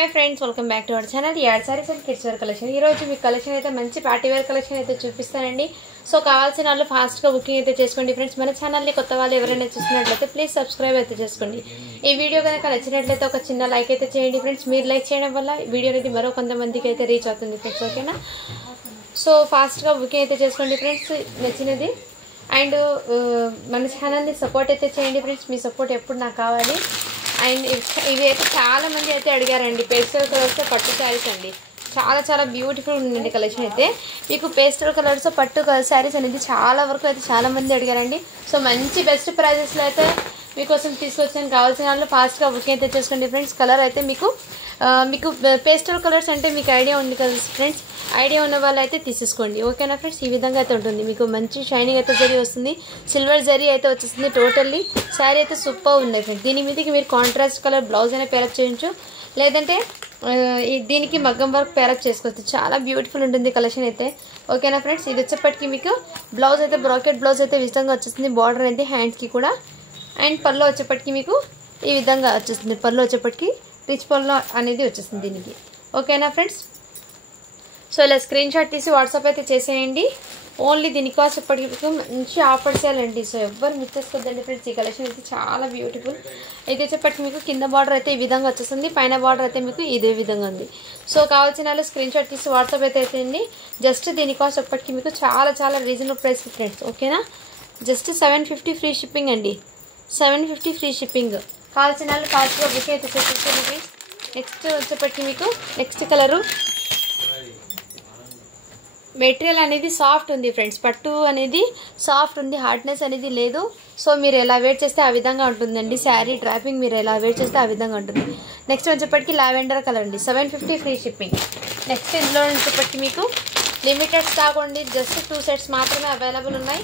Hi friends welcome back to our channel यार saris and kids wear collection ఈ రోజు మీ collection అయితే మంచి పార్టీ వేర్ కలెక్షన్ అయితే చూపిస్తానండి సో కావాల్సిన వాళ్ళు ఫాస్ట్ గా బుకింగ్ అయితే చేసుకోండి ఫ్రెండ్స్ మన ఛానల్ ని కొత్త వాళ్ళు ఎవరైనా చూస్తున్నట్లయితే ప్లీజ్ సబ్స్క్రైబ్ అయితే చేసుకోండి ఈ వీడియో గనుక నచ్చినట్లయితే ఒక చిన్న లైక్ అయితే చేయండి ఫ్రెండ్స్ మీరు లైక్ చేయడం వల్ల వీడియో అనేది మరో కొంతమందికి అయితే రీచ్ అవుతుంది ఫ్రెండ్స్ ఓకేనా సో ఫాస్ట్ గా బుకింగ్ అయితే చేసుకోండి ఫ్రెండ్స్ నచ్చినది అండ్ మన ఛానల్ ని సపోర్ట్ అయితే చేయండి ఫ్రెండ్స్ మీ సపోర్ట్ ఎప్పుడు నాకు కావాలి అండ్ ఇవి అయితే చాలా మంది అయితే అడిగారండి పేస్టల్ కలర్స్ పట్టు శారీస్ అండి చాలా చాలా బ్యూటిఫుల్ ఉందండి కలెక్షన్ అయితే మీకు పేస్టల్ కలర్స్ పట్టు శారీస్ అనేది చాలా వరకు అయితే చాలా మంది అడిగారండి సో మంచి బెస్ట్ ప్రైజెస్ లో అయితే మీకోసం తీసుకొచ్చాను కావాల్సిన వాళ్ళు ఫాస్ట్ గా బుకింగ్ అయితే చేసుకోండి ఫ్రెండ్స్ కలర్ అయితే మీకు పేస్టల్ కలర్స్ అంటే మీకు ఐడియా ఉంది కదా ఫ్రెండ్స్ ఐడియా ఉన్న వాళ్ళు అయితే తీసేసుకోండి ఓకేనా ఫ్రెండ్స్ ఈ విధంగా అయితే ఉంటుంది మీకు మంచి షైనింగ్ అయితే జరీ వస్తుంది సిల్వర్ జరీ అయితే వచ్చేస్తుంది టోటల్లీ శారీ అయితే సూపర్ ఉంది ఫ్రెండ్స్ దీని మీదకి మీరు కాంట్రాస్ట్ కలర్ బ్లౌజ్ అయినా పేరప్ చేయొచ్చు లేదంటే దీనికి మగ్గం వర్క్ పేరప్ చేసుకోవచ్చు చాలా బ్యూటిఫుల్ ఉంటుంది కలెక్షన్ అయితే ఓకేనా ఫ్రెండ్స్ ఇది వచ్చేప్పటికి మీకు బ్లౌజ్ అయితే బ్రాకెట్ బ్లౌజ్ అయితే ఈ విధంగా వచ్చేస్తుంది బార్డర్ అయితే హ్యాండ్స్కి కూడా అండ్ పళ్ళు వచ్చేప్పటికి మీకు ఈ విధంగా వచ్చేస్తుంది పళ్ళు వచ్చేప్పటికి రిచ్ పళ్ళు అనేది వచ్చేస్తుంది దీనికి ఓకేనా ఫ్రెండ్స్ సో ఇలా స్క్రీన్ షాట్ తీసి వాట్సాప్ అయితే చేసేయండి ఓన్లీ దీనికోసం ఇప్పటికి మంచి ఆఫర్స్ చేయాలండి సో ఎవ్వరు మిస్ చేసుకోవద్దండి ఫ్రెండ్స్ ఈ కలెక్షన్ అయితే చాలా బ్యూటిఫుల్ అయితే వచ్చేప్పటికి మీకు కింద బార్డర్ అయితే ఈ విధంగా వచ్చేస్తుంది పైన బార్డర్ అయితే మీకు ఇదే విధంగా ఉంది సో కావాల్సిన వాళ్ళు స్క్రీన్ షాట్ తీసి వాట్సాప్ అయితే వేసేయండి జస్ట్ దీనికోసం ఇప్పటికి మీకు చాలా చాలా రీజనబుల్ ప్రైస్ ఫ్రెండ్స్ ఓకేనా జస్ట్ 750 ఫ్రీ షిప్పింగ్ అండి 750 ఫ్రీ షిప్పింగ్ కావాల్సిన వాళ్ళు ఫాస్ట్గా బుక్ అయితే చేసేసుకోండి ఫ్రెండ్స్ నెక్స్ట్ వచ్చేప్పటికి మీకు నెక్స్ట్ కలరు మెటీరియల్ అనేది సాఫ్ట్ ఉంది ఫ్రెండ్స్ పట్టు అనేది సాఫ్ట్ ఉంది హార్డ్నెస్ అనేది లేదు సో మీరు ఎలా వేర్ చేస్తే ఆ విధంగా ఉంటుందండి శారీ డ్రాపింగ్ మీరు ఎలా వేర్ చేస్తే ఆ విధంగా ఉంటుంది నెక్స్ట్ వచ్చేప్పటికి లావెండర్ కలర్ అండి 750 ఫ్రీ షిప్పింగ్ నెక్స్ట్ ఇందులో వచ్చేప్పటికి మీకు లిమిటెడ్ స్టాక్ ఉంది జస్ట్ 2 సెట్స్ మాత్రమే అవైలబుల్ ఉన్నాయి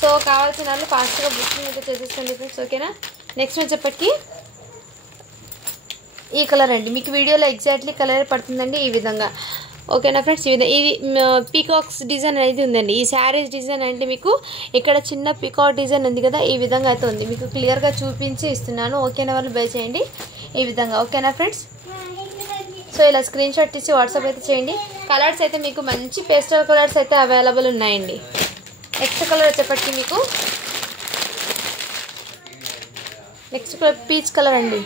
సో కావాల్సిన వాళ్ళు ఫాస్ట్గా బుకింగ్ అయితే చేసేసుకోండి ఫ్రెండ్స్ ఓకేనా నెక్స్ట్ వచ్చేప్పటికి ఈ కలర్ అండి మీకు వీడియోలో ఎగ్జాక్ట్లీ కలర్ పడుతుందండి ఈ విధంగా ఓకేనా ఫ్రెండ్స్ ఇది పీకాక్స్ డిజైన్ అనేది ఉందండి ఈ శారీస్ డిజైన్ అంటే మీకు ఇక్కడ చిన్న పీకాక్ డిజైన్ ఉంది కదా ఈ విధంగా అయితే ఉంది మీకు క్లియర్గా చూపించి ఇస్తున్నాను ఓకేనా వాళ్ళు బై చేయండి ఈ విధంగా ఓకేనా ఫ్రెండ్స్ సో ఇలా స్క్రీన్ షాట్ తీసి వాట్సాప్ అయితే చేయండి కలర్స్ అయితే మీకు మంచి పేస్టల్ కలర్స్ అయితే అవైలబుల్ ఉన్నాయండి నెక్స్ట్ కలర్ వచ్చేప్పటికి మీకు నెక్స్ట్ కలర్ పీచ్ కలర్ అండి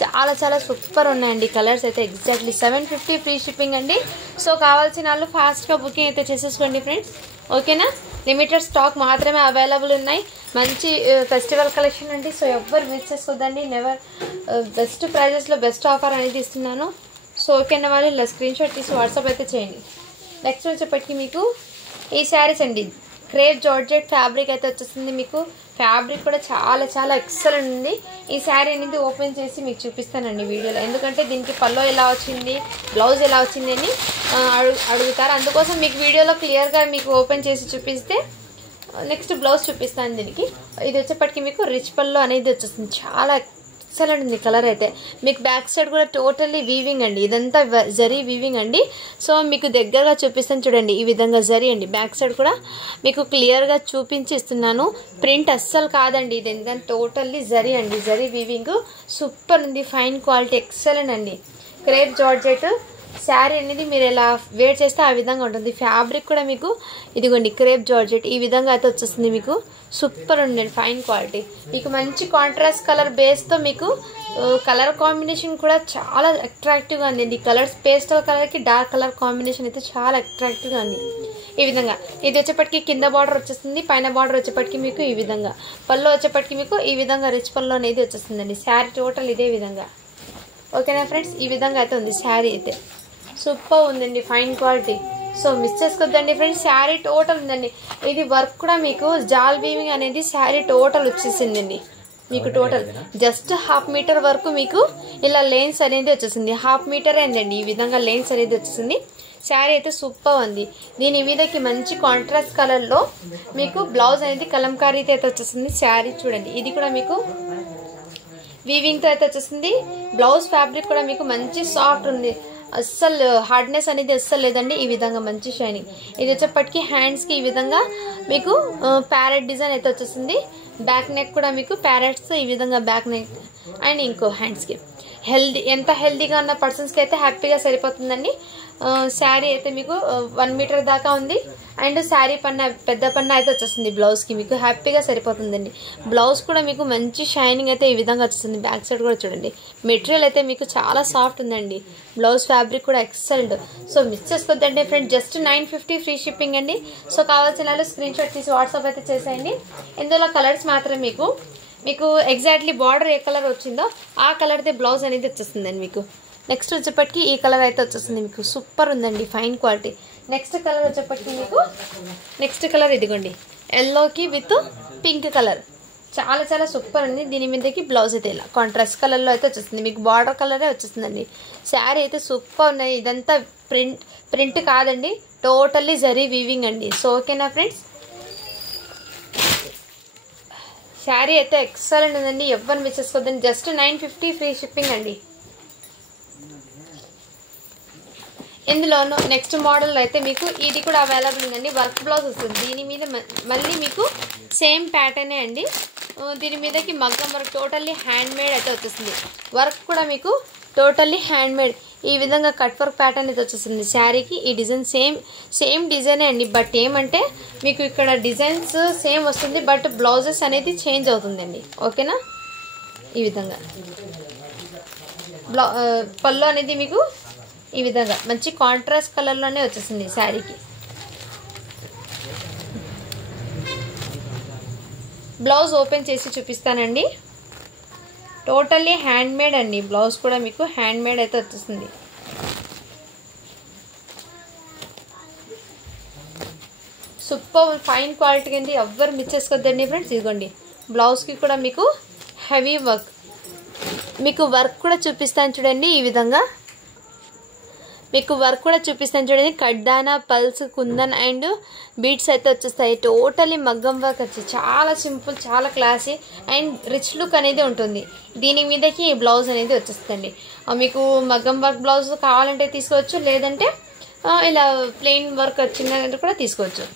చాలా చాలా సూపర్ ఉన్నాయండి కలర్స్ అయితే ఎగ్జాక్ట్లీ 750 ఫ్రీ షిప్పింగ్ అండి సో కావాల్సిన వాళ్ళు ఫాస్ట్గా బుకింగ్ అయితే చేసేసుకోండి ఫ్రెండ్స్ ఓకేనా లిమిటెడ్ స్టాక్ మాత్రమే అవైలబుల్ ఉన్నాయి మంచి ఫెస్టివల్ కలెక్షన్ అండి సో ఎవ్వరు మిస్ చేసుకోవద్దండి నెవర్ బెస్ట్ ప్రైజెస్లో బెస్ట్ ఆఫర్ అనేది ఇస్తున్నాను సో ఓకేనా వాళ్ళు ఇలా స్క్రీన్ షాట్ తీసి వాట్సాప్ అయితే చేయండి నెక్స్ట్ వచ్చేప్పటికి మీకు ఈ శారీస్ అండి క్రేప్ జార్జెట్ ఫ్యాబ్రిక్ అయితే వచ్చేస్తుంది మీకు ఫ్యాబ్రిక్ కూడా చాలా చాలా ఎక్సలెంట్ ఉంది ఈ శారీ అనేది ఓపెన్ చేసి మీకు చూపిస్తానండి వీడియోలో ఎందుకంటే దీనికి పల్లో ఎలా వచ్చింది బ్లౌజ్ ఎలా వచ్చింది అని అడుగుతారు అందుకోసం మీకు వీడియోలో క్లియర్గా మీకు ఓపెన్ చేసి చూపిస్తే నెక్స్ట్ బ్లౌజ్ చూపిస్తాను దీనికి ఇది వచ్చేప్పటికి మీకు రిచ్ పల్లో అనేది వచ్చేస్తుంది చాలా ఎక్సలెంట్ ఉంది కలర్ అయితే మీకు బ్యాక్ సైడ్ కూడా టోటల్లీ వీవింగ్ అండి ఇదంతా జరీ వీవింగ్ అండి సో మీకు దగ్గరగా చూపిస్తాను చూడండి ఈ విధంగా జరీ అండి బ్యాక్ సైడ్ కూడా మీకు క్లియర్గా చూపించి ఇస్తున్నాను ప్రింట్ అస్సలు కాదండి ఇది ఎందుకంటే టోటల్లీ జరీ అండి జరీ వీవింగ్ సూపర్ ఉంది ఫైన్ క్వాలిటీ ఎక్సలెంట్ అండి క్రేప్ జార్జెట్ శారీ అనేది మీరు ఎలా వేర్ చేస్తే ఆ విధంగా ఉంటుంది ఫ్యాబ్రిక్ కూడా మీకు ఇదిగోండి క్రేప్ జార్జెట్ ఈ విధంగా అయితే వచ్చేస్తుంది మీకు సూపర్ ఉండండి ఫైన్ క్వాలిటీ మీకు మంచి కాంట్రాస్ట్ కలర్ బేస్తో మీకు కలర్ కాంబినేషన్ కూడా చాలా అట్రాక్టివ్గా ఉంది కలర్స్ పేస్టల్ కలర్కి డార్క్ కలర్ కాంబినేషన్ అయితే చాలా అట్రాక్టివ్గా ఉంది ఈ విధంగా ఇది వచ్చేప్పటికి కింద బార్డర్ వచ్చేస్తుంది పైన బార్డర్ వచ్చేప్పటికి మీకు ఈ విధంగా పళ్ళు వచ్చేప్పటికి మీకు ఈ విధంగా రిచ్ పళ్ళు అనేది వచ్చేస్తుందండి శారీ టోటల్ ఇదే విధంగా ఓకేనా ఫ్రెండ్స్ ఈ విధంగా అయితే ఉంది శారీ అయితే సూపర్ ఉందండి ఫైన్ క్వాలిటీ సో మిస్ చేసుకోవద్దండి ఫ్రెండ్స్ శారీ టోటల్ ఉందండి ఇది వర్క్ కూడా మీకు జాల్ వీవింగ్ అనేది శారీ టోటల్ వచ్చేసిందండి మీకు టోటల్ జస్ట్ హాఫ్ మీటర్ వరకు మీకు ఇలా లెన్స్ అనేది వచ్చేసింది హాఫ్ మీటర్ అయిందండి ఈ విధంగా లెన్స్ అనేది వచ్చేసింది శారీ అయితే సూపర్ ఉంది దీని మీదకి మంచి కాంట్రాస్ట్ కలర్లో మీకు బ్లౌజ్ అనేది కలంకారీ అయితే వచ్చేసింది శారీ చూడండి ఇది కూడా మీకు వీవింగ్తో అయితే వచ్చేసింది బ్లౌజ్ ఫ్యాబ్రిక్ కూడా మీకు మంచి సాఫ్ట్ ఉంది అస్సలు హార్డ్నెస్ అనేది అస్సలు లేదండి ఈ విధంగా మంచి షైనింగ్ ఇది వచ్చేప్పటికి హ్యాండ్స్కి ఈ విధంగా మీకు ప్యారెట్ డిజైన్ అయితే వచ్చేసింది బ్యాక్ నెక్ కూడా మీకు ప్యారెట్స్ ఈ విధంగా బ్యాక్ నెక్ అండ్ ఇంకో హ్యాండ్స్కి. ఎంత హెల్దీగా ఉన్న పర్సన్స్కి అయితే హ్యాపీగా సరిపోతుందండి. శారీ అయితే మీకు 1 మీటర్ దాకా ఉంది. అండ్ శారీ పన్న పెద్ద పన్న అయితే వచ్చేస్తుంది. బ్లౌజ్కి మీకు హ్యాపీగా సరిపోతుందండి. బ్లౌజ్ కూడా మీకు మంచి షైనింగ్ అయితే ఈ విధంగా వచ్చేస్తుంది. బ్యాక్ సైడ్ కూడా చూడండి, మెటీరియల్ అయితే మీకు చాలా సాఫ్ట్ ఉందండి. బ్లౌజ్ ఫ్యాబ్రిక్ కూడా ఎక్సలెంట్. సో మిస్ చేసుకోవద్దండి ఫ్రెండ్, జస్ట్ 950 ఫ్రీ షిప్పింగ్ అండి. సో కావాల్సిన వాళ్ళు స్క్రీన్ షాట్ తీసి వాట్సాప్ అయితే చేసేయండి. ఇందులో కలర్స్ మాత్రం మీకు ఎగ్జాక్ట్లీ బార్డర్ ఏ కలర్ వచ్చిందో ఆ కలర్దే బ్లౌజ్ అనేది వచ్చేస్తుందండి మీకు. నెక్స్ట్ వచ్చేప్పటికి ఈ కలర్ అయితే వచ్చేస్తుంది మీకు. సూపర్ ఉందండి, ఫైన్ క్వాలిటీ. నెక్స్ట్ కలర్ వచ్చేప్పటికి మీకు నెక్స్ట్ కలర్ ఇదిగోండి, ఎల్లోకి విత్ పింక్ కలర్. చాలా చాలా సూపర్ ఉంది. దీని మీదకి బ్లౌజ్ అయితే ఇలా కాంట్రాస్ట్ కలర్లో అయితే వచ్చేస్తుంది. మీకు బార్డర్ కలరే వచ్చేస్తుందండి. శారీ అయితే సూపర్ ఉన్నాయి. ఇదంతా ప్రింట్ కాదండి, టోటల్లీ జరీ వీవింగ్ అండి. సో ఓకేనా ఫ్రెండ్స్, శారీ అయితే ఎక్సలెంట్ ఉందండి. ఎవరు మిస్ చేసుకోవద్దండి. జస్ట్ 950 ఫ్రీ షిప్పింగ్ అండి. ఇందులోనూ నెక్స్ట్ మోడల్ అయితే మీకు ఇది కూడా అవైలబుల్ ఉందండి. వర్క్ బ్లౌజ్ వస్తుంది. దీని మీద మళ్ళీ మీకు సేమ్ ప్యాటర్నే అండి. దీని మీదకి మగ్గం వర్క్ టోటల్లీ హ్యాండ్ మేడ్ అయితే వచ్చేస్తుంది. వర్క్ కూడా మీకు టోటల్లీ హ్యాండ్ మేడ్ ఈ విధంగా కట్ వర్క్ ప్యాటర్న్ అయితే వచ్చేస్తుంది శారీకి. ఈ డిజైన్ సేమ్ డిజైనే అండి. బట్ ఏమంటే మీకు ఇక్కడ డిజైన్స్ సేమ్ వస్తుంది, బట్ బ్లౌజెస్ అనేది చేంజ్ అవుతుందండి. ఓకేనా, ఈ విధంగా పళ్ళు అనేది మీకు ఈ విధంగా మంచి కాంట్రాస్ట్ కలర్లోనే వచ్చేసింది శారీకి. బ్లౌజ్ ఓపెన్ చేసి చూపిస్తానండి. టోటల్లీ హ్యాండ్ మేడ్ అండి. బ్లౌజ్ కూడా మీకు హ్యాండ్ మేడ్ అయితే వచ్చేస్తుంది. సూపర్ ఫైన్ క్వాలిటీ అండి. ఎవ్వరు మిస్ చేసుకోవద్దండి ఫ్రెండ్స్. ఇదిగోండి, బ్లౌజ్కి కూడా మీకు హెవీ వర్క్, మీకు వర్క్ కూడా చూపిస్తాను చూడండి. ఈ విధంగా మీకు వర్క్ కూడా చూపిస్తాను చూడండి. కడ్దానా, పల్స్, కుందన్ అండ్ బీడ్స్ అయితే వచ్చేస్తాయి. టోటలీ మగ్గం వర్క్ వచ్చి చాలా సింపుల్, చాలా క్లాసీ అండ్ రిచ్ లుక్ అనేది ఉంటుంది. దీని మీదకి బ్లౌజ్ అనేది వచ్చేస్తుంది. మీకు మగ్గం వర్క్ బ్లౌజ్ కావాలంటే తీసుకోవచ్చు, లేదంటే ఇలా ప్లెయిన్ వర్క్ చిన్నది కూడా తీసుకోవచ్చు.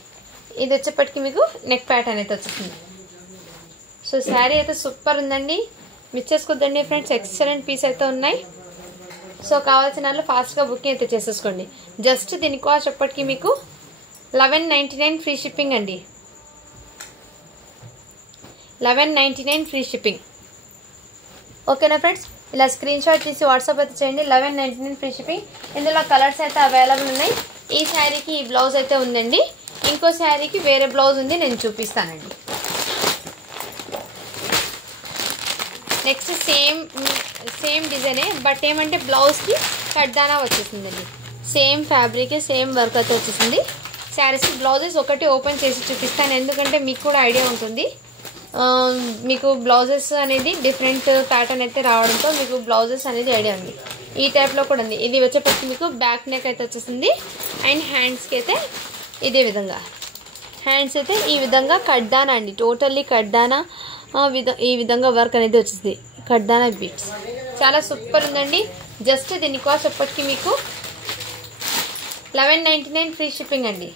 ఇది వచ్చేప్పటికి మీకు నెక్ ప్యాటర్న్ అయితే వచ్చేస్తుంది. సో శారీ అయితే సూపర్ ఉందండి, మిస్ చేసుకోవద్దండి ఫ్రెండ్స్. ఎక్సలెంట్ పీస్ అయితే ఉన్నాయి. సో కావాల్సిన వాళ్ళు ఫాస్ట్గా బుకింగ్ అయితే చేసేసుకోండి. జస్ట్ దీని కాస్ట్ ఎప్పటికీ మీకు 1199 ఫ్రీ షిప్పింగ్ అండి. 1199 ఫ్రీ షిప్పింగ్. ఓకేనా ఫ్రెండ్స్, ఇలా స్క్రీన్ షాట్ తీసి వాట్సాప్ అయితే చేయండి. 1199 ఫ్రీ షిప్పింగ్. ఇందులో కలర్స్ అయితే అవైలబుల్ ఉన్నాయి. ఈ శారీకి ఈ బ్లౌజ్ అయితే ఉందండి. ఇంకో శారీకి వేరే బ్లౌజ్ ఉంది, నేను చూపిస్తానండి. నెక్స్ట్ సేమ్ డిజైనే, బట్ ఏమంటే బ్లౌజ్కి కడ్దానా వచ్చేసిందండి. సేమ్ ఫ్యాబ్రిక్, సేమ్ వర్క్ అయితే వచ్చేసింది. శారీస్ బ్లౌజెస్ ఒకటి ఓపెన్ చేసి చూపిస్తాను, ఎందుకంటే మీకు కూడా ఐడియా ఉంటుంది. మీకు బ్లౌజెస్ అనేది డిఫరెంట్ ప్యాటర్న్ అయితే రావడంతో మీకు బ్లౌజెస్ అనేది ఐడియా ఉంది. ఈ టైప్లో కూడా ఉంది. ఇది వచ్చేప్పటికి మీకు బ్యాక్ నెక్ అయితే వచ్చేసింది. అండ్ హ్యాండ్స్కి అయితే ఇదే విధంగా, హ్యాండ్స్ అయితే ఈ విధంగా కడ్దానా అండి. టోటల్లీ కడ్దానా ఈ విధంగా వర్క్ అనేది వచ్చింది. కడ్దానా బీట్స్ చాలా సూపర్ ఉందండి. జస్ట్ దీని కాస్ట్ ఎప్పటికీ మీకు 1199 ఫ్రీ షిప్పింగ్ అండి.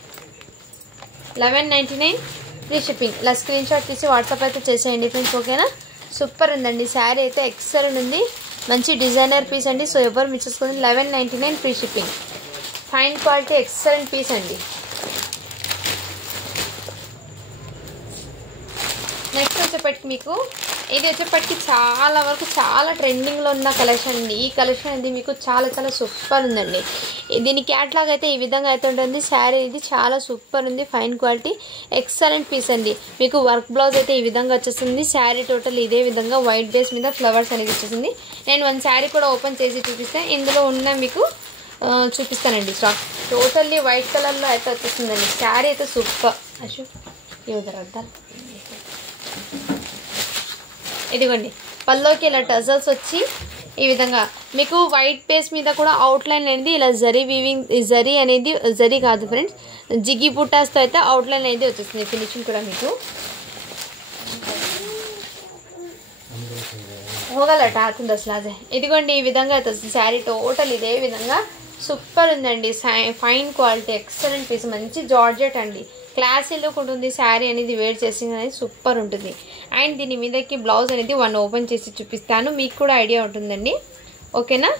1199 ఫ్రీ షిప్పింగ్. ఇలా స్క్రీన్ షాట్ తీసి వాట్సాప్ అయితే చేసేయండి ఫ్రెండ్స్. ఓకేనా, సూపర్ ఉందండి. శారీ అయితే ఎక్సలెంట్ ఉంది, మంచి డిజైనర్ పీస్ అండి. సో ఎవరు మిస్ చేసుకోండి. 1199 free shipping. Fine quality excellent piece అండి. నెక్స్ట్ వచ్చేప్పటికి మీకు ఇది వచ్చేప్పటికి చాలా వరకు చాలా ట్రెండింగ్లో ఉన్న కలెక్షన్ అండి. ఈ కలెక్షన్ అనేది మీకు చాలా చాలా సూపర్ ఉందండి. దీని క్యాట్లాగ్ అయితే ఈ విధంగా అయితే ఉంటుంది. శారీ ఇది చాలా సూపర్ ఉంది, ఫైన్ క్వాలిటీ ఎక్సలెంట్ పీస్ అండి. మీకు వర్క్ బ్లౌజ్ అయితే ఈ విధంగా వచ్చేసింది. శారీ టోటల్ ఇదే విధంగా వైట్ బేస్ మీద ఫ్లవర్స్ అనేది వచ్చేసింది. నేను వన్ శారీ కూడా ఓపెన్ చేసి చూపిస్తే ఇందులో ఉన్న మీకు చూపిస్తానండి. స్టాక్ టోటల్లీ వైట్ కలర్లో అయితే వచ్చేస్తుందండి. శారీ అయితే సూపర్. ఇదిగోండి, పల్లోకి ఇలా టజల్స్ వచ్చి ఈ విధంగా మీకు వైట్ బేస్ మీద కూడా అవుట్లైన్ అనేది ఇలా జరీ వీవింగ్, జరీ అనేది జరీ కాదు ఫ్రెండ్స్, జిగి బుట్టాస్తో అయితే అవుట్లైన్ అనేది వచ్చేస్తుంది. ఫినిషింగ్ కూడా మీకు ಹೋಗಲ್ಲ ಹಾಕಿಂದ ಅಸಲಾಜೆ ఇదిగోండి ఈ విధంగా అయితే వస్తుంది. శారీ టోటల్ ఇదే విధంగా సూపర్ ఉందండి. ఫైన్ క్వాలిటీ ఎక్సలెంట్ పీస్, మంచి జార్జెట్ అండి. క్లాసీ లుక్ ఉంటుంది. శారీ అనేది వేర్ చేసింది అనేది సూపర్ ఉంటుంది. అండ్ దీని మీదకి బ్లౌజ్ అనేది వన్ ఓపెన్ చేసి చూపిస్తాను, మీకు కూడా ఐడియా ఉంటుందండి. ఓకేనా?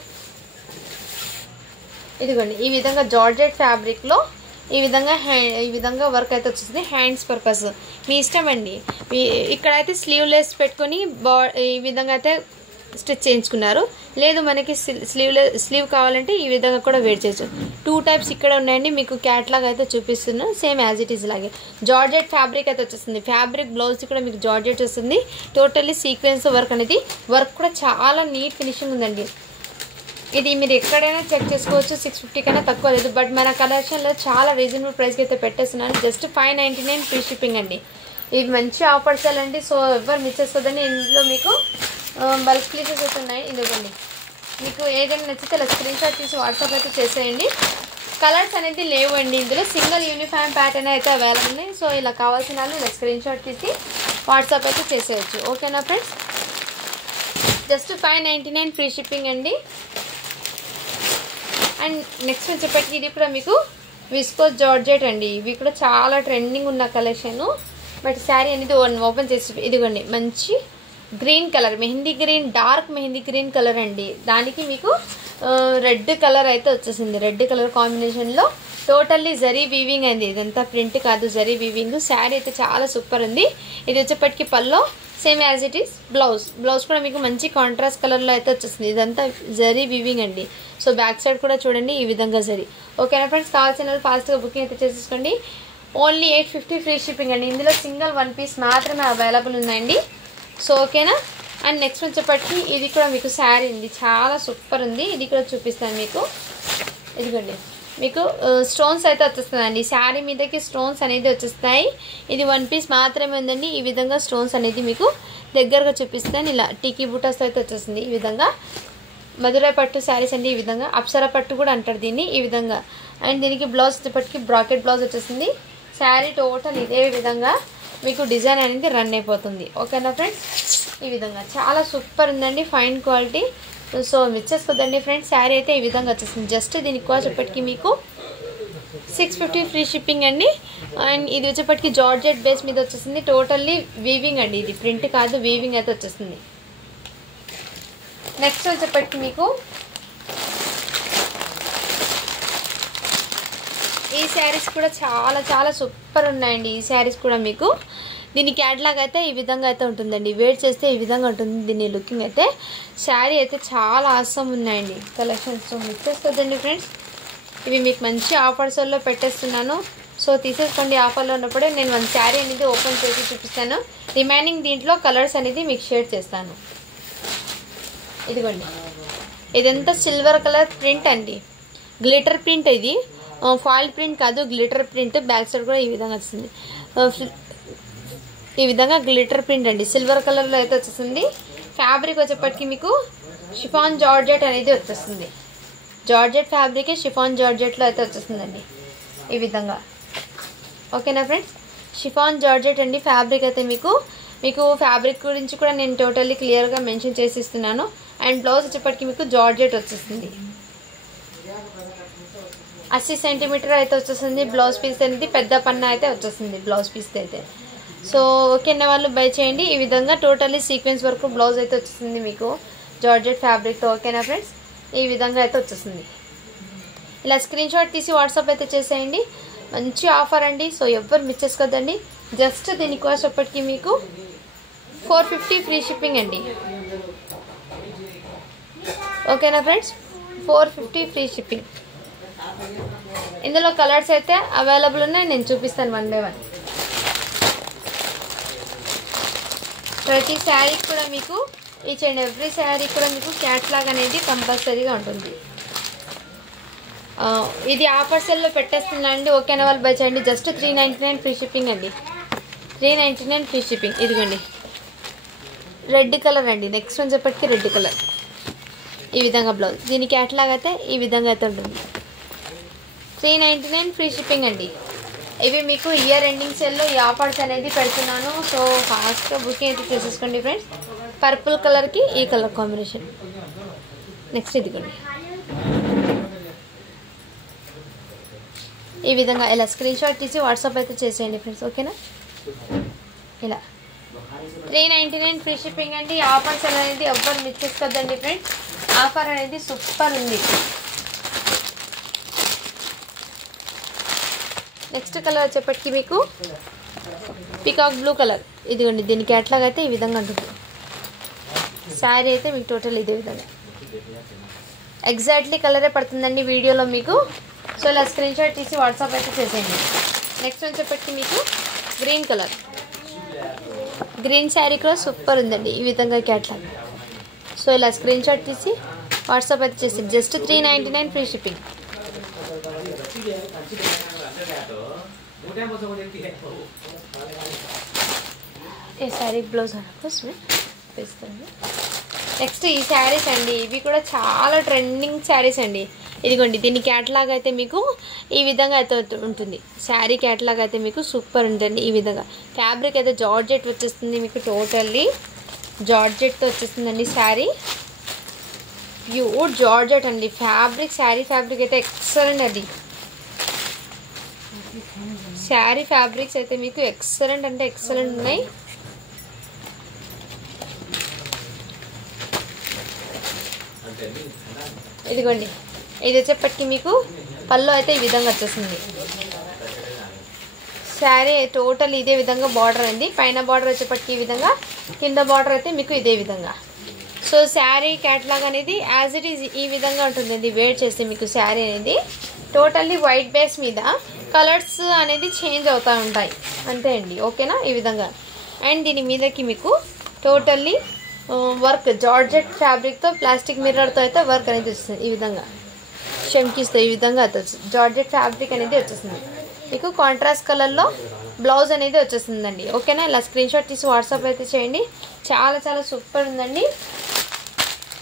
ఇదిగోండి ఈ విధంగా జార్జెట్ ఫ్యాబ్రిక్లో ఈ విధంగా వర్క్ అయితే వచ్చేసింది. హ్యాండ్స్ పర్పస్ మీ ఇష్టం అండి. ఇక్కడైతే స్లీవ్లెస్ పెట్టుకొని ఈ విధంగా అయితే స్టిచ్ చేయించుకున్నారు. లేదు మనకి స్లీవ్ కావాలంటే ఈ విధంగా కూడా వేర్ చేయొచ్చు. 2 టైప్స్ ఇక్కడ ఉన్నాయండి. మీకు క్యాట్లాగ్ అయితే చూపిస్తున్నాను, సేమ్ యాజ్ ఇట్ ఈజ్ లాగే. జార్జెట్ ఫ్యాబ్రిక్ అయితే వచ్చేస్తుంది. ఫ్యాబ్రిక్ బ్లౌజ్ కూడా మీకు జార్జెట్ వస్తుంది. టోటల్లీ సీక్వెన్స్ వర్క్ కూడా చాలా నీట్ ఫినిషింగ్ ఉందండి. ఇది మీరు ఎక్కడైనా చెక్ చేసుకోవచ్చు. 650 కన్నా తక్కువ లేదు. బట్ మన కలెక్షన్లో చాలా రీజనబుల్ ప్రైస్కి అయితే పెట్టేస్తున్నాను. జస్ట్ 599 ఫ్రీ షిప్పింగ్ అండి. ఇవి మంచి ఆఫర్స్ అండి. సో ఎవరు మిస్ చేసుకోదండి. ఇందులో మీకు బల్క్ పీసెస్ అయితే ఉన్నాయి. ఇదిగోండి మీకు ఏదైనా నచ్చితే ఇలా స్క్రీన్ షాట్ తీసి వాట్సాప్ అయితే చేసేయండి. కలర్స్ అనేది లేవు అండి. ఇందులో సింగిల్ యూనిఫామ్ ప్యాటర్న్ అయితే అవైలబుల్ ఉన్నాయి. సో ఇలా కావాల్సిన వాళ్ళు ఇలా స్క్రీన్ షాట్ తీసి వాట్సాప్ అయితే చేసేయచ్చు. ఓకేనా ఫ్రెండ్స్? జస్ట్ 599 ఫ్రీ షిప్పింగ్ అండి. అండ్ నెక్స్ట్ వచ్చేప్పటికి ఇది కూడా మీకు విస్కోస్ జార్జెట్ అండి. ఇవి కూడా చాలా ట్రెండింగ్ ఉన్న కలెక్షన్. బట్ శారీ అనేది ఓపెన్ చేసి ఇదిగోండి మంచి green colour, mehndi green, dark mehndi green colour అండి. దానికి మీకు రెడ్ కలర్ అయితే వచ్చేసింది. రెడ్ కలర్ కాంబినేషన్లో టోటల్లీ జరీ వీవింగ్ అయింది. ఇదంతా ప్రింట్ కాదు, జరీ వీవింగ్. శారీ అయితే చాలా సూపర్ ఉంది. ఇది వచ్చేప్పటికి పల్లో same as it is. Blouse కూడా మీకు మంచి కాంట్రాస్ట్ కలర్లో అయితే వచ్చేసింది. ఇదంతా జరీ వీవింగ్ అండి. సో బ్యాక్ సైడ్ కూడా చూడండి ఈ విధంగా జరీ. ఓకేనా ఫ్రెండ్స్? కావాల్సిన వాళ్ళు ఫాస్ట్గా బుకింగ్ అయితే చేసేసుకోండి. ఓన్లీ 850 ఫ్రీ షిప్పింగ్ అండి. ఇందులో సింగిల్ 1 పీస్ మాత్రమే అవైలబుల్ ఉందండి. సో ఓకేనా? అండ్ నెక్స్ట్ వచ్చేప్పటికి ఇది కూడా మీకు శారీ ఉంది, చాలా సూపర్ ఉంది. ఇది కూడా చూపిస్తాను మీకు. ఇదిగోండి మీకు స్టోన్స్ అయితే వచ్చేస్తుందండి. శారీ మీదకి స్టోన్స్ అనేది వచ్చేస్తాయి. ఇది 1 పీస్ మాత్రమే ఉందండి. ఈ విధంగా స్టోన్స్ అనేది మీకు దగ్గరగా చూపిస్తాను. ఇలా టీకీ బూటాస్ అయితే వచ్చేస్తుంది. ఈ విధంగా మధురై పట్టు శారీస్ అండి. ఈ విధంగా అప్సరా పట్టు కూడా అంటారు దీన్ని. ఈ విధంగా అండ్ దీనికి బ్లౌజ్ వచ్చేప్పటికి బ్రాకెట్ బ్లౌజ్ వచ్చేసింది. శారీ టోటల్ ఇదే విధంగా మీకు డిజైన్ అనేది రన్ అయిపోతుంది. ఓకేనా ఫ్రెండ్స్? ఈ విధంగా చాలా సూపర్ ఉందండి, ఫైన్ క్వాలిటీ. సో మిస్ చేసుకోదండి ఫ్రెండ్స్. శారీ అయితే ఈ విధంగా వచ్చేసింది. జస్ట్ దీనికి వచ్చేప్పటికి మీకు 650 ఫ్రీ షిప్పింగ్ అండి. అండ్ ఇది వచ్చేప్పటికి జార్జెట్ బేస్ మీద వచ్చేసింది. టోటల్లీ వీవింగ్ అండి. ఇది ప్రింట్ కాదు, వీవింగ్ అయితే వచ్చేస్తుంది. నెక్స్ట్ వచ్చేప్పటికి మీకు ఈ శారీస్ కూడా చాలా చాలా సూపర్ ఉన్నాయండి. ఈ శారీస్ కూడా మీకు దీని క్యాట్లాగ్ అయితే ఈ విధంగా అయితే ఉంటుందండి. వేర్ చేస్తే ఈ విధంగా ఉంటుంది దీని లుకింగ్ అయితే. శారీ అయితే చాలా ఆసమ్ ఉన్నాయండి కలెక్షన్స్. సో మిస్ చేసుకోదండి ఫ్రెండ్స్. ఇవి మీకు మంచి ఆఫర్స్లో పెట్టేస్తున్నాను. సో తీసేసుకోండి. ఆఫర్లో ఉన్నప్పుడే నేను 1 శారీ అనేది ఓపెన్ చేసి చూపిస్తాను. రిమైనింగ్ దీంట్లో కలర్స్ అనేది మీకు షేర్ చేస్తాను. ఇదిగోండి ఇదంతా సిల్వర్ కలర్ ప్రింట్ అండి. Glitter print. ఇది ఫాయిల్ ప్రింట్ కాదు, గ్లిటర్ ప్రింట్. బ్యాక్ సైడ్ కూడా ఈ విధంగా వస్తుంది. ఈ విధంగా గ్లిటర్ ప్రింట్ అండి. సిల్వర్ కలర్లో అయితే వచ్చేస్తుంది. ఫ్యాబ్రిక్ వచ్చేప్పటికి మీకు షిఫాన్ జార్జెట్ అనేది వచ్చేస్తుంది. జార్జెట్ ఫ్యాబ్రికే షిఫాన్ జార్జెట్లో అయితే వచ్చేస్తుందండి ఈ విధంగా. ఓకేనా ఫ్రెండ్స్? షిఫాన్ జార్జెట్ అండి. ఫ్యాబ్రిక్ అయితే మీకు ఫ్యాబ్రిక్ గురించి కూడా నేను టోటల్లీ క్లియర్గా మెన్షన్ చేసి ఇస్తున్నాను. అండ్ బ్లౌజ్ వచ్చేప్పటికి మీకు జార్జెట్ వచ్చేస్తుంది. 80 సెంటీమీటర్ అయితే వచ్చేస్తుంది. బ్లౌజ్ పీస్ అనేది పెద్ద పన్న అయితే వచ్చేస్తుంది బ్లౌజ్ పీస్ అయితే. సో ఓకేనా వాళ్ళు బై చేయండి. ఈ విధంగా టోటల్లీ సీక్వెన్స్ వరకు బ్లౌజ్ అయితే వచ్చేస్తుంది మీకు జార్జెట్ ఫ్యాబ్రిక్తో. ఓకేనా ఫ్రెండ్స్? ఈ విధంగా అయితే వచ్చేస్తుంది. ఇలా స్క్రీన్ షాట్ తీసి వాట్సాప్ అయితే చేసేయండి. మంచి ఆఫర్ అండి. సో ఎవ్వరు మిస్ చేసుకోవద్దండి. జస్ట్ దీనికి వచ్చేప్పటికి మీకు 450 ఫ్రీ షిప్పింగ్ అండి. ఓకేనా ఫ్రెండ్స్? 450 free shipping. ఇందులో కలర్స్ అయితే అవైలబుల్ ఉన్నాయి. నేను చూపిస్తాను 1 బై 1. ప్రతి శారీ కూడా మీకు ఈచ్ అండ్ ఎవ్రీ శారీ కూడా మీకు క్యాట్లాగ్ అనేది కంపల్సరీగా ఉంటుంది. ఇది ఆఫర్ సెల్లో పెట్టేస్తున్నా అండి. ఓకేనా వాళ్ళు బై చేయండి. జస్ట్ 399 ఫ్రీ షిప్పింగ్ అండి. 399 ఫ్రీ షిప్పింగ్. ఇదిగోండి రెడ్ కలర్ అండి. నెక్స్ట్ వన్ చెప్పటికి రెడ్ కలర్. ఈ విధంగా బ్లౌజ్. దీని క్యాట్లాగ్ అయితే ఈ విధంగా అయితే ఉంటుంది. 399 ఫ్రీ షిప్పింగ్ అండి. ఇవి మీకు ఇయర్ ఎండింగ్ సేల్లో ఈ ఆఫర్స్ అనేది పెడుతున్నాను. సో ఫాస్ట్గా బుకింగ్ అయితే చేసేసుకోండి ఫ్రెండ్స్. పర్పుల్ కలర్కి ఈ కలర్ కాంబినేషన్. నెక్స్ట్ ఇదిగోండి ఈ విధంగా ఇలా స్క్రీన్ షాట్ తీసి వాట్సాప్ అయితే చేసేయండి ఫ్రెండ్స్, ఓకేనా. ఇలా 399 ఫ్రీ షిప్పింగ్ అండి. ఆఫర్స్ అనేది ఎవ్వరు మిస్ చేసుకోవద్దండి ఫ్రెండ్స్, ఆఫర్ అనేది సూపర్ ఉంది. నెక్స్ట్ కలర్ వచ్చేప్పటికి మీకు పికాక్ బ్లూ కలర్. ఇదిగోండి దీని క్యాట్లాగ్ అయితే ఈ విధంగా ఉంటుంది. శారీ అయితే మీకు టోటల్ ఇదే విధంగా ఎగ్జాక్ట్లీ కలరే పడుతుందండి వీడియోలో మీకు. సో ఇలా స్క్రీన్ షాట్ తీసి వాట్సాప్ అయితే చేసేయండి. నెక్స్ట్ వచ్చేప్పటికి మీకు గ్రీన్ కలర్, గ్రీన్ శారీ కూడా సూపర్ ఉందండి ఈ విధంగా క్యాట్లాగ్. సో ఇలా స్క్రీన్ షాట్ తీసి వాట్సాప్ అయితే చేసి జస్ట్ 399 ఫ్రీ షిప్పింగ్. ये सारी ब्लाउज उसमें నెక్స్ట్ ఈ శారీస్ అండి, ఇవి కూడా చాలా ట్రెండింగ్ శారీస్ అండి. ఇదిగోండి దీని క్యాటలాగ్ అయితే మీకు ఈ విధంగా అయితే ఉంటుంది. శారీ క్యాటలాగ్ అయితే మీకు సూపర్ ఉంటుంది. ఈ విధంగా ఫ్యాబ్రిక్ అయితే జార్జెట్ వచ్చేస్తుంది మీకు, టోటల్లీ జార్జెట్తో వచ్చేస్తుందండి శారీ. ప్యూర్ జార్జెట్ అండి ఫ్యాబ్రిక్. శారీ ఫ్యాబ్రిక్ అయితే ఎక్సలెంట్ అది. శారీ ఫ్యాబ్రిక్స్ అయితే మీకు ఎక్సలెంట్ అంటే ఎక్సలెంట్ ఉన్నాయి. ఇదిగోండి ఇది వచ్చేప్పటికి మీకు పళ్ళు అయితే ఈ విధంగా వచ్చేసింది. శారీ టోటల్ ఇదే విధంగా బార్డర్ అయింది. పైన బార్డర్ వచ్చేప్పటికి ఈ విధంగా, కింద బార్డర్ అయితే మీకు ఇదే విధంగా. సో శారీ క్యాటలాగ్ అనేది యాజ్ ఇట్ ఈజ్ ఈ విధంగా ఉంటుంది. అది వేర్ చేస్తే మీకు శారీ అనేది టోటల్లీ వైట్ బేస్ మీద కలర్స్ అనేది చేంజ్ అవుతూ ఉంటాయి అంతే అండి, ఓకేనా. ఈ విధంగా అండ్ దీని మీదకి మీకు టోటల్లీ వర్క్ జార్జెట్ ఫ్యాబ్రిక్తో ప్లాస్టిక్ మిర్రర్తో అయితే వర్క్ అనేది వస్తుంది. ఈ విధంగా షెమ్కీస్తో ఈ విధంగా జార్జెట్ ఫ్యాబ్రిక్ అనేది వచ్చేస్తుంది మీకు. కాంట్రాస్ట్ కలర్లో బ్లౌజ్ అనేది వచ్చేస్తుందండి, ఓకేనా. ఇలా స్క్రీన్ షాట్ తీసి వాట్సాప్ అయితే చేయండి. చాలా చాలా సూపర్ ఉందండి,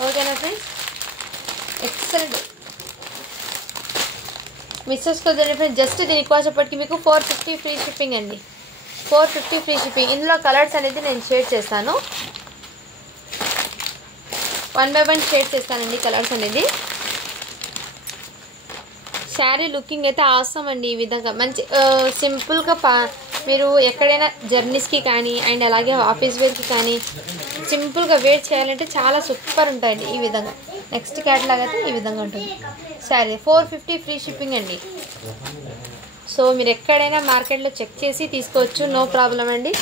ఓకేనా ఫ్రెండ్స్. ఎక్సలెంట్, మిస్ చేసుకోవద్దండి ఫ్రెండ్స్. జస్ట్ దీనికి వచ్చేప్పటికి మీకు 450 ఫ్రీ షిప్పింగ్ అండి. 450 ఫ్రీ షిప్పింగ్. ఇందులో కలర్స్ అనేది నేను షేర్ చేస్తాను, 1 by 1 షేర్ చేస్తానండి కలర్స్ అనేది. శారీ లుకింగ్ అయితే ఆసమ్ అండి. ఈ విధంగా మంచి సింపుల్గా మీరు ఎక్కడైనా జర్నీస్కి కానీ అండ్ అలాగే ఆఫీస్ వేర్కి కానీ సింపుల్గా వేర్ చేయాలంటే చాలా సూపర్ ఉంటాయండి ఈ విధంగా. నెక్స్ట్ క్యాటలాగ్ అయితే ఈ విధంగా ఉంటుంది శారీ. 450 ఫ్రీ షిప్పింగ్ అండి. సో మీరు ఎక్కడైనా మార్కెట్లో చెక్ చేసి తీసుకోవచ్చు, నో ప్రాబ్లం అండి.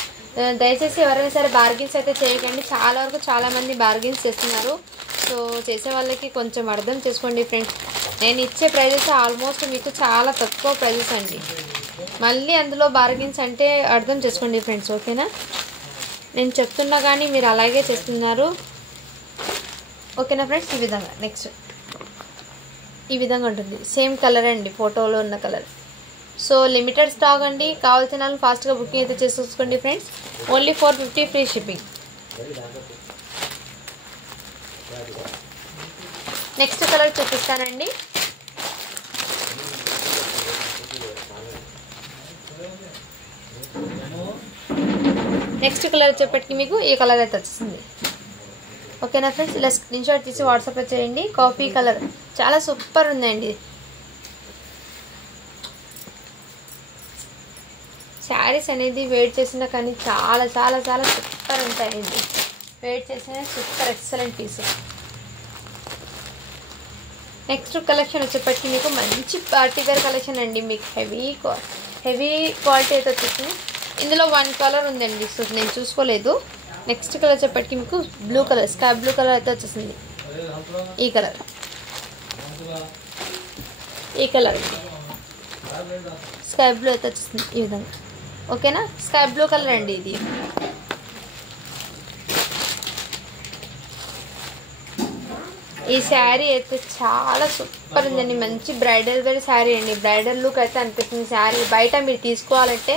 దయచేసి ఎవరైనా సరే బార్గెన్స్ అయితే చేయకండి. చాలా వరకు చాలామంది బార్గెన్స్ చేస్తున్నారు. సో చేసే వాళ్ళకి కొంచెం అర్థం చేసుకోండి ఫ్రెండ్స్. నేను ఇచ్చే ప్రైజెస్ ఆల్మోస్ట్ మీకు చాలా తక్కువ ప్రైజెస్ అండి. మళ్ళీ అందులో బార్గెన్స్ అంటే అర్థం చేసుకోండి ఫ్రెండ్స్, ఓకేనా. నేను చెప్తున్నా కానీ మీరు అలాగే చేస్తున్నారు, ఓకేనా ఫ్రెండ్స్. ఈ విధంగా నెక్స్ట్ ఈ విధంగా ఉంటుంది. సేమ్ కలర్ అండి, ఫోటోలో ఉన్న కలర్. సో లిమిటెడ్ స్టాక్ అండి. కావాల్సిన వాళ్ళు ఫాస్ట్గా బుకింగ్ అయితే చేసుకోండి friends. Only 450 free shipping. Next colour చూపిస్తానండి. నెక్స్ట్ కలర్ వచ్చేప్పటికి మీకు ఈ కలర్ అయితే వచ్చింది, ఓకేనా ఫ్రెండ్స్. ఇలా స్క్రీన్ షాట్ తీసి వాట్సాప్లో చేయండి. కాఫీ కలర్ చాలా సూపర్ ఉందండి. శారీస్ అనేది వెయిట్ చేసినా కానీ చాలా చాలా చాలా సూపర్ ఉంటాయండి. వెయిట్ చేసిన super excellent piece. Next collection వచ్చేప్పటికి మీకు మంచి పార్టీ వేర్ కలెక్షన్ అండి. మీకు హెవీ క్వాలిటీ అయితే వచ్చేసింది. ఇందులో 1 కలర్ ఉందండి, సో నేను చూసుకోలేదు. నెక్స్ట్ కలర్ వచ్చేప్పటికి మీకు blue colour, sky blue colour అయితే వచ్చేసింది. ఈ కలర్ స్కై బ్లూ అయితే వచ్చేసింది ఈ విధంగా, ఓకేనా. స్కై బ్లూ కలర్ అండి ఇది. ఈ శారీ అయితే చాలా సూపర్ ఉందండి. మంచి బ్రైడల్ వేర్ శారీ అండి. బ్రైడల్ లుక్ అయితే అనిపిస్తుంది శారీ. బయట మీరు తీసుకోవాలంటే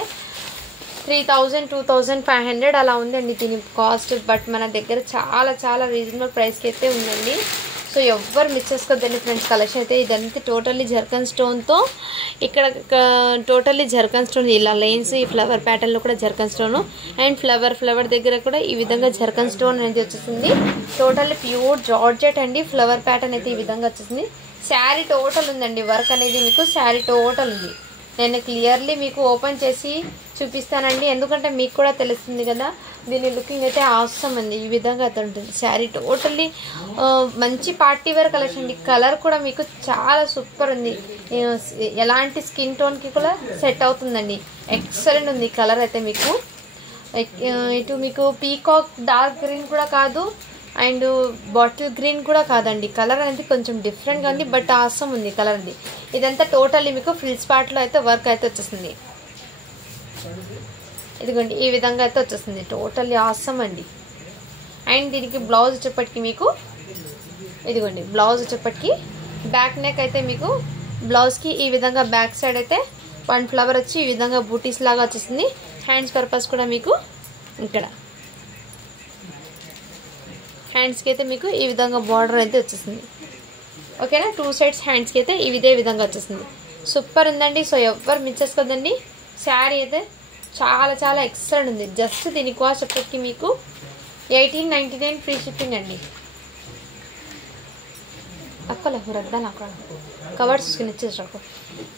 3000 2500 అలా ఉందండి దీని కాస్ట్. బట్ మన దగ్గర చాలా చాలా రీజనబుల్ ప్రైస్కి అయితే ఉందండి. సో ఎవ్వరు మిస్ చేసుకోవద్దండి ఫ్రెండ్స్. కలెక్షన్ అయితే ఇదంతా టోటల్లీ జర్కన్ స్టోన్తో, ఇక్కడ టోటల్లీ జర్కన్ స్టోన్ ఇలా లైన్స్, ఈ ఫ్లవర్ ప్యాటర్న్లో కూడా జర్కన్ స్టోను అండ్ ఫ్లవర్ దగ్గర కూడా ఈ విధంగా జర్కన్ స్టోన్ అనేది వచ్చేసింది. టోటల్లీ ప్యూర్ జార్జెట్ అండి. ఫ్లవర్ ప్యాటర్న్ అయితే ఈ విధంగా వచ్చేసింది. శారీ టోటల్ ఉందండి వర్క్ అనేది మీకు. శారీ టోటల్ ఉంది. నేను క్లియర్లీ మీకు ఓపెన్ చేసి చూపిస్తానండి, ఎందుకంటే మీకు కూడా తెలుస్తుంది కదా. దీని లుకింగ్ అయితే ఆసమ్ అండి. ఈ విధంగా అయితే ఉంటుంది శారీ. టోటల్లీ మంచి పార్టీ వేర్ కలెక్షన్ అండి. కలర్ కూడా మీకు చాలా సూపర్ ఉంది. ఎలాంటి స్కిన్ టోన్కి కూడా సెట్ అవుతుందండి. ఎక్సలెంట్ ఉంది కలర్ అయితే మీకు. ఇటు మీకు పీకాక్ డార్క్ గ్రీన్ కూడా కాదు, అండ్ బాటిల్ గ్రీన్ కూడా కాదండి. కలర్ అనేది కొంచెం డిఫరెంట్గా ఉంది, బట్ ఆసమ్ ఉంది కలర్ అది. ఇదంతా టోటల్లీ మీకు ఫ్రిల్స్ పార్ట్లో అయితే వర్క్ అయితే వచ్చేస్తుంది. ఇదిగోండి ఈ విధంగా అయితే వచ్చేస్తుంది. టోటల్లీ ఆసమ్ అండి. అండ్ దీనికి బ్లౌజ్ వచ్చేప్పటికి మీకు ఇదిగోండి బ్లౌజ్ వచ్చేప్పటికి బ్యాక్ నెక్ అయితే మీకు బ్లౌజ్కి ఈ విధంగా బ్యాక్ సైడ్ అయితే 1 ఫ్లవర్ వచ్చి ఈ విధంగా బూటీస్ లాగా వచ్చేసింది. హ్యాండ్స్ పర్పస్ కూడా మీకు ఇక్కడ హ్యాండ్స్కి అయితే మీకు ఈ విధంగా బార్డర్ అయితే వచ్చేసింది. ఓకేనా, 2 సైడ్స్ హ్యాండ్స్కి అయితే ఇదే విధంగా వచ్చేసింది. సూపర్ ఉందండి. సో ఎవ్వరు మిస్ చేసుకోదండి. శారీ అయితే చాలా చాలా ఎక్సలెంట్ ఉంది. జస్ట్ దీని కాస్ట్ వచ్చేప్పటికి మీకు 1899 ఫ్రీ షిప్పింగ్ అండి. అక్కలేదు రద్దా నాకు కవర్స్ చూసుకుని ఇచ్చేసి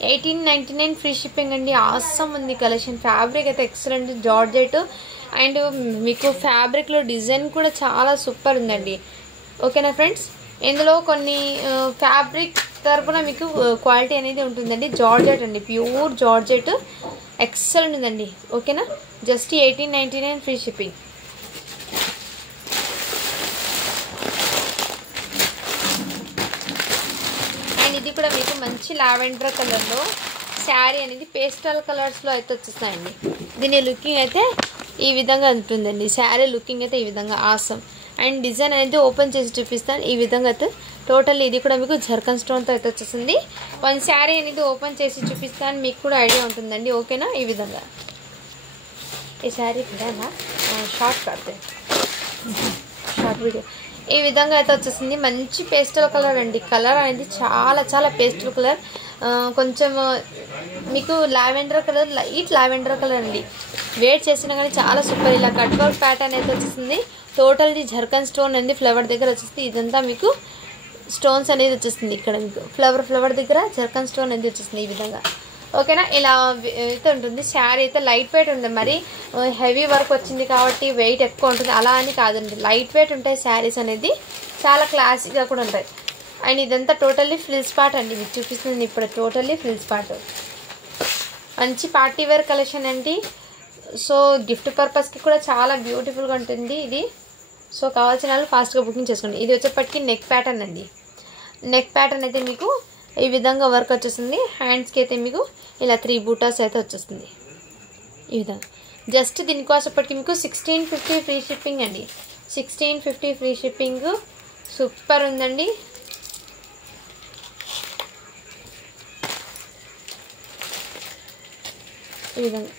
1899 ఫ్రీ షిప్పింగ్ అండి. ఆసమ్ ఉంది కలెక్షన్. ఫ్యాబ్రిక్ అయితే ఎక్సలెంట్ జార్జెట్, అండ్ మీకు ఫ్యాబ్రిక్లో డిజైన్ కూడా చాలా సూపర్ ఉందండి. ఓకేనా ఫ్రెండ్స్, ఇందులో కొన్ని ఫ్యాబ్రిక్ తరపున మీకు క్వాలిటీ అనేది ఉంటుందండి. జార్జెట్ అండి, ప్యూర్ జార్జెట్, ఎక్సలెంట్ ఉందండి. ఓకేనా, జస్ట్ 1899 ఫ్రీ షిప్పింగ్. అండ్ ఇది కూడా మీకు మంచి లావెండర్ కలర్లో శారీ అనేది పేస్టల్ కలర్స్లో అయితే వచ్చేస్తాయండి. దీని లుకింగ్ అయితే ఈ విధంగా ఉంటుందండి. శారీ లుకింగ్ అయితే ఈ విధంగా ఆసమ్. అండ్ డిజైన్ అనేది ఓపెన్ చేసి చూపిస్తాను. ఈ విధంగా అయితే టోటల్ ఇది కూడా మీకు జర్కన్ స్టోన్తో అయితే వచ్చేసింది. 1 శారీ అనేది ఓపెన్ చేసి చూపిస్తాను, మీకు కూడా ఐడియా ఉంటుందండి. ఓకేనా, ఈ విధంగా ఈ శారీ షార్ట్ కడితే షార్ట్ వీడియో ఈ విధంగా అయితే వచ్చేసింది. మంచి పేస్టల్ కలర్ అండి. కలర్ అనేది చాలా చాలా పేస్టల్ కలర్, కొంచెం మీకు lavender colour, light lavender colour అండి. వేట్ చేసినా కానీ చాలా సూపర్. ఇలా కట్ వర్క్ ప్యాటర్న్ అయితే వచ్చేసింది. టోటల్ది జర్కన్ స్టోన్ అనేది ఫ్లవర్ దగ్గర వచ్చేస్తుంది. ఇదంతా మీకు స్టోన్స్ అనేది వచ్చేస్తుంది. ఇక్కడ మీకు ఫ్లవర్ దగ్గర జర్కన్ స్టోన్ అనేది వచ్చేస్తుంది ఈ విధంగా. ఓకేనా, ఇలా అయితే ఉంటుంది. శారీ అయితే లైట్ వెయిట్ ఉంది. మరి హెవీ వర్క్ వచ్చింది కాబట్టి వెయిట్ ఎక్కువ ఉంటుంది అలా అని కాదండి. లైట్ వెయిట్ ఉంటాయి శారీస్ అనేది, చాలా క్లాసీగా కూడా ఉంటాయి. అండ్ ఇదంతా టోటల్లీ ఫ్రిల్స్ పార్ట్ అండి. మీకు చూపిస్తుంది ఇప్పుడు టోటల్లీ ఫ్రిల్స్ పార్ట్. మంచి పార్టీ వేర్ కలెక్షన్ అండి. సో గిఫ్ట్ పర్పస్కి కూడా చాలా బ్యూటిఫుల్గా ఉంటుంది ఇది. సో కావాల్సిన వాళ్ళు ఫాస్ట్గా బుకింగ్ చేసుకోండి. ఇది వచ్చేప్పటికి నెక్ ప్యాటర్న్ అండి. నెక్ ప్యాటర్న్ అయితే మీకు ఈ విధంగా వర్క్ వచ్చేస్తుంది. హ్యాండ్స్కి అయితే మీకు ఇలా 3 బూటాస్ అయితే వచ్చేస్తుంది ఈ విధంగా. జస్ట్ దీనికోసప్పటికి మీకు 1650 ఫ్రీ షిప్పింగ్ అండి. 1650 ఫ్రీ షిప్పింగ్. సూపర్ ఉందండి. ఈ విధంగా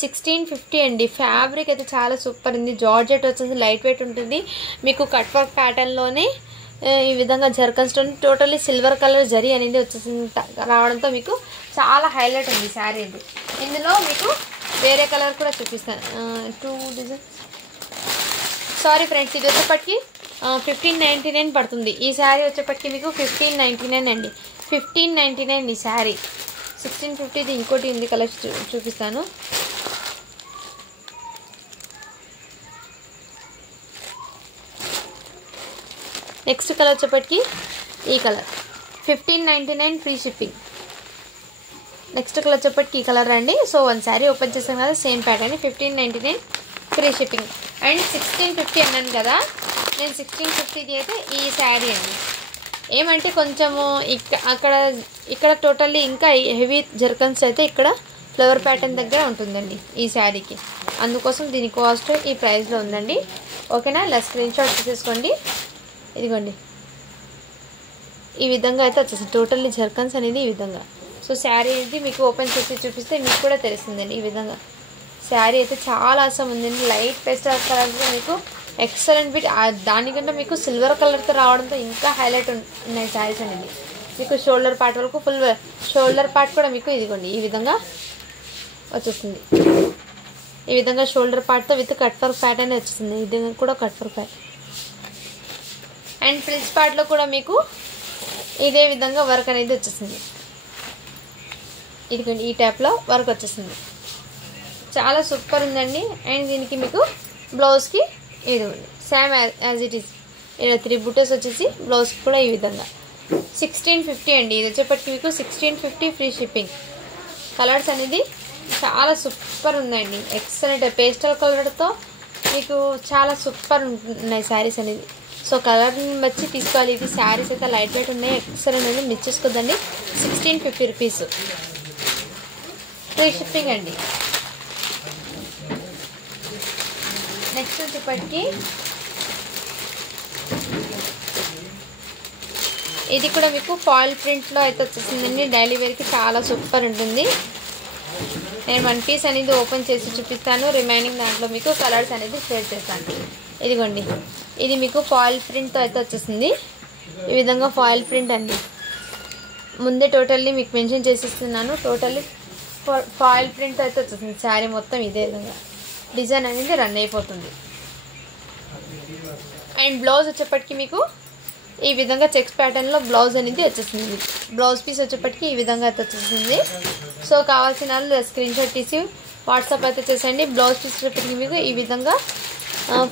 1650 అండి. ఫ్యాబ్రిక్ అయితే చాలా సూపర్ ఉంది. జార్జెట్ వచ్చేసి లైట్ వెయిట్ ఉంటుంది. మీకు కట్ వర్క్ ప్యాటర్న్లోనే ఈ విధంగా zircon stone totally silver colour zari అనేది వచ్చేసింది రావడంతో మీకు చాలా హైలైట్ ఉంది శారీ ఇది. ఇందులో మీకు వేరే కలర్ కూడా చూపిస్తాను. 2 డిజైన్ సారీ ఫ్రెండ్స్, ఇది వచ్చేప్పటికి 1599 పడుతుంది. ఈ శారీ వచ్చేప్పటికి మీకు 1599 అండి. 1599 ఈ శారీ. 1650 ఇంకోటి ఉంది కలర్ చూపిస్తాను. నెక్స్ట్ కలర్ వచ్చేప్పటికి ఈ colour 1599 free shipping. Next colour వచ్చేప్పటికి ఈ కలర్ అండి. సో 1 శారీ ఓపెన్ చేసాం కదా, same pattern 1599 free shipping. And 1650 అన్నాను కదా, నేను 1650 అయితే ఈ శారీ అండి. ఏమంటే కొంచెము ఇక్కడ టోటల్లీ ఇంకా హెవీ జర్కన్స్ అయితే ఇక్కడ ఫ్లవర్ ప్యాటర్న్ దగ్గర ఉంటుందండి ఈ శారీకి. అందుకోసం దీని కాస్ట్ ఈ ప్రైస్లో ఉందండి. ఓకేనా, ఇలా స్క్రీన్ షాట్ తీసేసుకోండి. ఇదిగోండి ఈ విధంగా అయితే వచ్చేసింది టోటల్లీ జర్కన్స్ అనేది ఈ విధంగా. సో శారీ అనేది మీకు ఓపెన్ చేసి చూపిస్తే మీకు కూడా తెలుస్తుందండి. ఈ విధంగా శారీ అయితే చాలా అవసరం ఉందండి. లైట్ పేస్టల్ కలర్తో మీకు ఎక్సలెంట్ బిట్. దానికంటే మీకు సిల్వర్ కలర్తో రావడంతో ఇంకా హైలైట్ ఉన్నాయి శారీస్ అనేది. మీకు షోల్డర్ పార్ట్ వరకు ఫుల్ షోల్డర్ పార్ట్ కూడా మీకు ఇదిగోండి ఈ విధంగా వచ్చేస్తుంది. ఈ విధంగా షోల్డర్ పార్ట్తో విత్ కట్ వర్క్ ప్యాటర్న్ వచ్చేస్తుంది. ఇది కూడా cut work pattern. And frills పార్ట్లో కూడా మీకు ఇదే విధంగా వర్క్ అనేది వచ్చేసింది. ఇదిగోండి ఈ టైప్లో వర్క్ వచ్చేస్తుంది. చాలా సూపర్ ఉందండి. అండ్ దీనికి మీకు బ్లౌజ్కి ఇదిగోండి సేమ్ యాజ్ ఇట్ ఈస్ ఇలా 3 బుట్టెస్ వచ్చేసి బ్లౌజ్కి కూడా ఈ విధంగా 1650 అండి. ఇది వచ్చేప్పటికి మీకు 1650 ఫ్రీ షిప్పింగ్. కలర్స్ అనేది చాలా సూపర్ ఉందండి. ఎక్సలెంట్ పేస్టల్ కలర్తో మీకు చాలా సూపర్ ఉన్నాయి శారీస్ అనేది. సో కలర్ని వచ్చి తీసుకోవాలి. ఇది శారీస్ అయితే లైట్ వెయిట్ ఉన్నాయి, ఎక్సలెంట్ ఉంది, మిస్ చేసుకోదండి. 1650 రూపీస్ ఫ్రీ షిప్పింగ్ అండి. నెక్స్ట్ వచ్చేప్పటికి ఇది కూడా మీకు ఫాయిల్ ప్రింట్లో అయితే వచ్చేసిందండి. డైలీ వేర్కి చాలా సూపర్ ఉంటుంది. నేను 1 పీస్ అనేది ఓపెన్ చేసి చూపిస్తాను. రిమైనింగ్ దాంట్లో మీకు కలర్స్ అనేది షేర్ చేస్తాను. ఇదిగోండి ఇది మీకు ఫాయిల్ ప్రింట్తో అయితే వచ్చేసింది. ఈ విధంగా ఫాయిల్ ప్రింట్ అండి. ముందే టోటల్లీ మీకు మెన్షన్ చేసిస్తున్నాను. టోటల్లీ ఫాయిల్ ప్రింట్తో అయితే వచ్చేసింది. శారీ మొత్తం ఇదే విధంగా డిజైన్ అనేది రన్ అయిపోతుంది. అండ్ బ్లౌజ్ వచ్చేప్పటికి మీకు ఈ విధంగా చెక్స్ ప్యాటర్న్లో బ్లౌజ్ అనేది వచ్చేసింది. బ్లౌజ్ పీస్ వచ్చేప్పటికి ఈ విధంగా అయితే వచ్చేసింది. సో కావాల్సిన వాళ్ళు స్క్రీన్ షాట్ తీసి వాట్సాప్ అయితే చేసేయండి. బ్లౌజ్ పీస్ వచ్చేప్పటికి మీకు ఈ విధంగా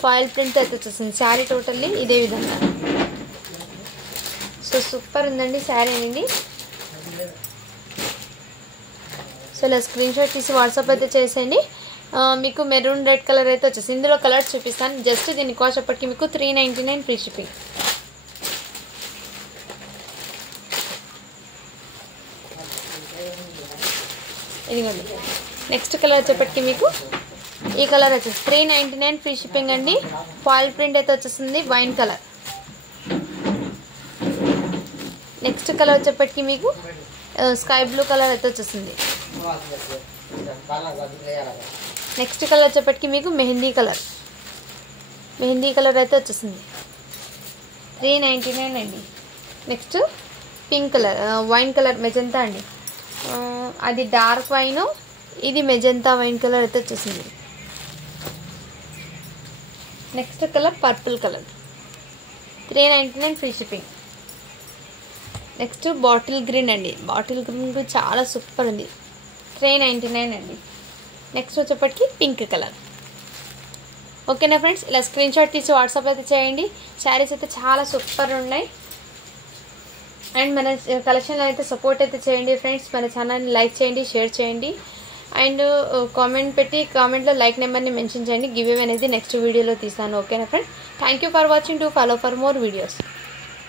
ఫాయిల్ ప్రింట్ అయితే వచ్చేసింది. శారీ టోటల్లీ ఇదే విధంగా. సో సూపర్ ఉందండి శారీ అనేది. సో ఇలా స్క్రీన్ షాట్ తీసి వాట్సాప్ అయితే చేసేయండి. మీకు మెరూన్ రెడ్ కలర్ అయితే వచ్చేసి ఇందులో కలర్స్ చూపిస్తాను. జస్ట్ దీని కాస్ట్ అప్పటికి మీకు 399 ఫ్రీ షిప్పింగ్. ఇదిగోండి నెక్స్ట్ కలర్ వచ్చేప్పటికి మీకు ఈ కలర్ వచ్చేసి 399 ఫ్రీ షిప్పింగ్ అండి. ఫాయిల్ ప్రింట్ అయితే వచ్చేసింది వైన్ కలర్. నెక్స్ట్ కలర్ వచ్చేప్పటికి మీకు స్కై బ్లూ కలర్ అయితే వచ్చేసింది. నెక్స్ట్ కలర్ వచ్చేప్పటికి మీకు మెహందీ కలర్ అయితే వచ్చేసింది. 399 అండి. Next pink colour wine colour magenta అండి. అది డార్క్ వైన్, ఇది మెజంతా వైన్ కలర్ అయితే వచ్చేసింది. Next colour purple colour 399 free shipping. Next bottle green అండి. బాటిల్ గ్రీన్ చాలా సూపర్ ఉంది. 399 అండి. నెక్స్ట్ వచ్చేప్పటికి పింక్ కలర్. ఓకేనా ఫ్రెండ్స్, ఇలా స్క్రీన్ షాట్ తీసి వాట్సాప్ అయితే చేయండి. శారీస్ అయితే చాలా సూపర్ ఉన్నాయి. అండ్ మన కలెక్షన్లో అయితే సపోర్ట్ అయితే చేయండి ఫ్రెండ్స్. మన ఛానల్ని లైక్ చేయండి, షేర్ చేయండి. అండ్ కామెంట్ పెట్టి కామెంట్లో లైక్ నెంబర్ని మెన్షన్ చేయండి. గివ్ అవే అనేది నెక్స్ట్ వీడియోలో తీస్తాను. ఓకేనా friends, thank you for watching. To follow for more videos.